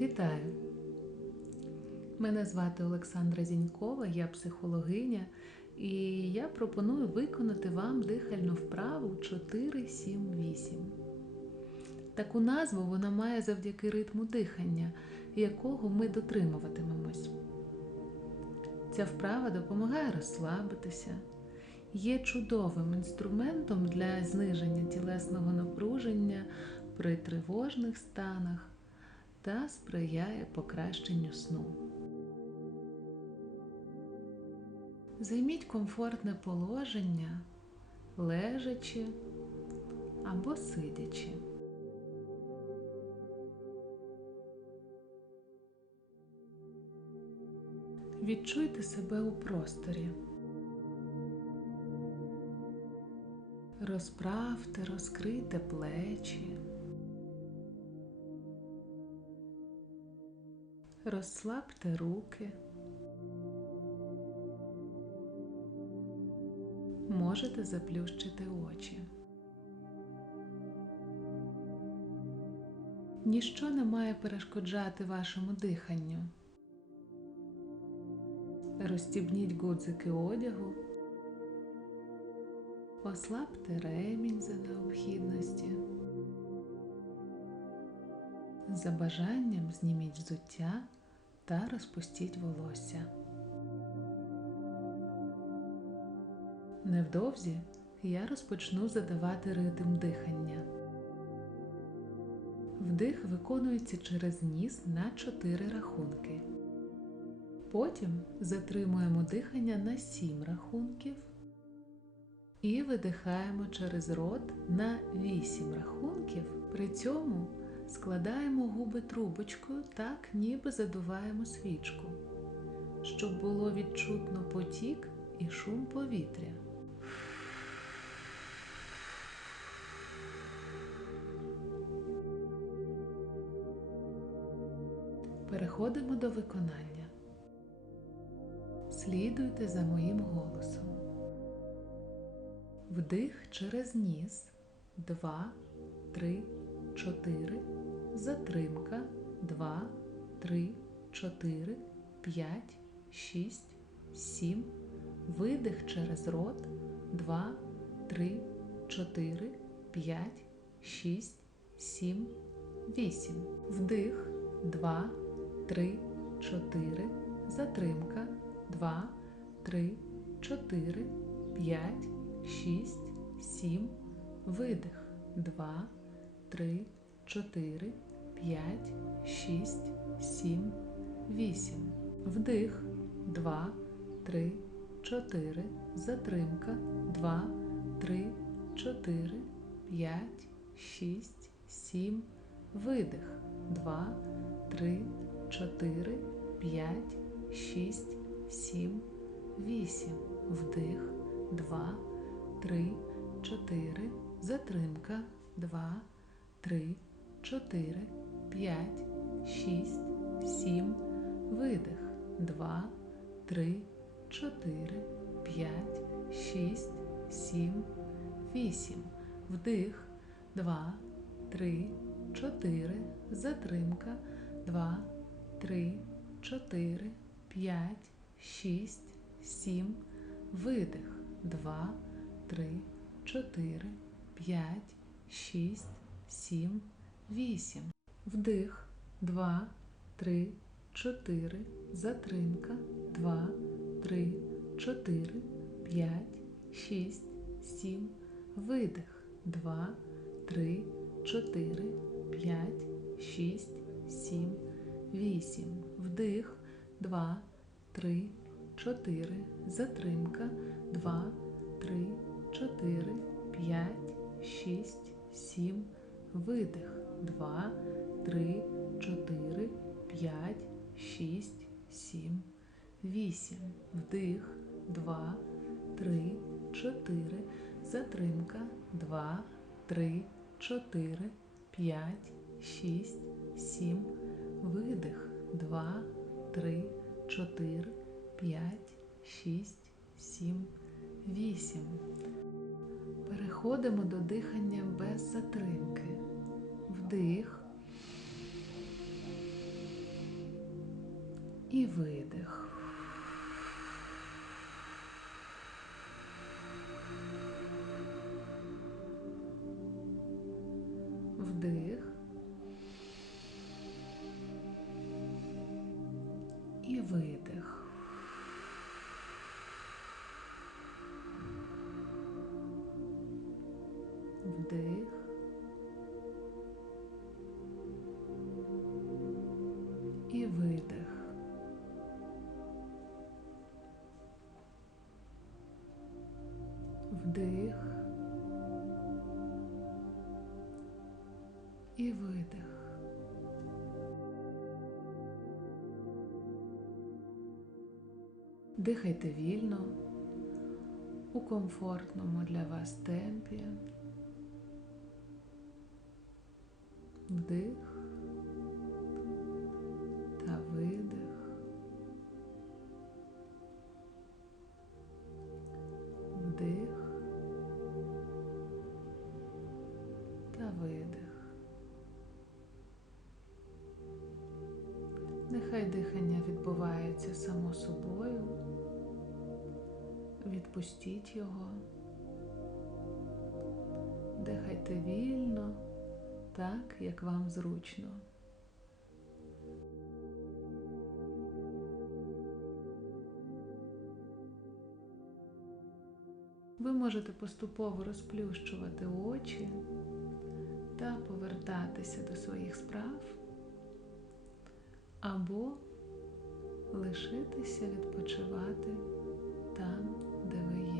Вітаю! Мене звати Олександра Зінькова, я психологиня, і я пропоную виконати вам дихальну вправу 4-7-8. Таку назву вона має завдяки ритму дихання, якого ми дотримуватимемось. Ця вправа допомагає розслабитися, є чудовим інструментом для зниження тілесного напруження при тривожних станах та сприяє покращенню сну. Займіть комфортне положення, лежачи або сидячи. Відчуйте себе у просторі. Розправте, розкрийте плечі. Розслабте руки. Можете заплющити очі. Ніщо не має перешкоджати вашому диханню. Розстібніть гудзики одягу, ослабте ремінь за необхідності. За бажанням зніміть взуття та розпустіть волосся. Невдовзі я розпочну задавати ритм дихання. Вдих виконується через ніс на 4 рахунки. Потім затримуємо дихання на 7 рахунків і видихаємо через рот на 8 рахунків. При цьому складаємо губи трубочкою так, ніби задуваємо свічку, щоб було відчутно потік і шум повітря. Переходимо до виконання. Слідуйте за моїм голосом. Вдих через ніс 2, 3, 4, затримка 2, 3, 4, 5, 6, 7, видих через рот 2, 3, 4, 5, 6, 7, 8. Вдих 2, 3, 4, затримка 2, 3, 4, 5, 6, 7, видих 2, 3, 4, 5, 6, 7, 8. Вдих. 2, 3, 4, затримка. 2, 3, 4, 5, 6, 7, видих. 2, 3, 4, 5, 6, 7, 8. Вдих. 2, 3, 4, затримка. 2, 3, 4, 5, 6, 7, видих. 2, 3, 4, 5, 6, 7, 8. Вдих. 2, 3, 4, затримка. 2, 3, 4, 5, 6, 7, видих. 2, 3, 4, 5, 6, 7, 8. Вдих. 2, 3, 4, затримка. 2, 3, 4, 5, 6, 7, видих. 2, 3, 4, 5, 6, 7, 8. Вдих. 2, 3, 4, затримка. 2, 3, 4, 5, 6, 7, видих. 2, 3, 4, 5, 6, 7, 8. Вдих. 2, 3, 4, затримка. 2, 3, 4, 5, 6, 7, видих. 2, 3, 4, 5, 6, 7, 8. Переходимо до дихання без затримки. Вдих. і видих. Вдих. І видих. Вдих. І видих. Вдих. І видих. Дихайте вільно у комфортному для вас темпі. Вдих та видих. Вдих та видих. Нехай дихання відбувається само собою. Відпустіть його. Дихайте вільно, так, як вам зручно. Ви можете поступово розплющувати очі та повертатися до своїх справ або лишитися відпочивати там, де ви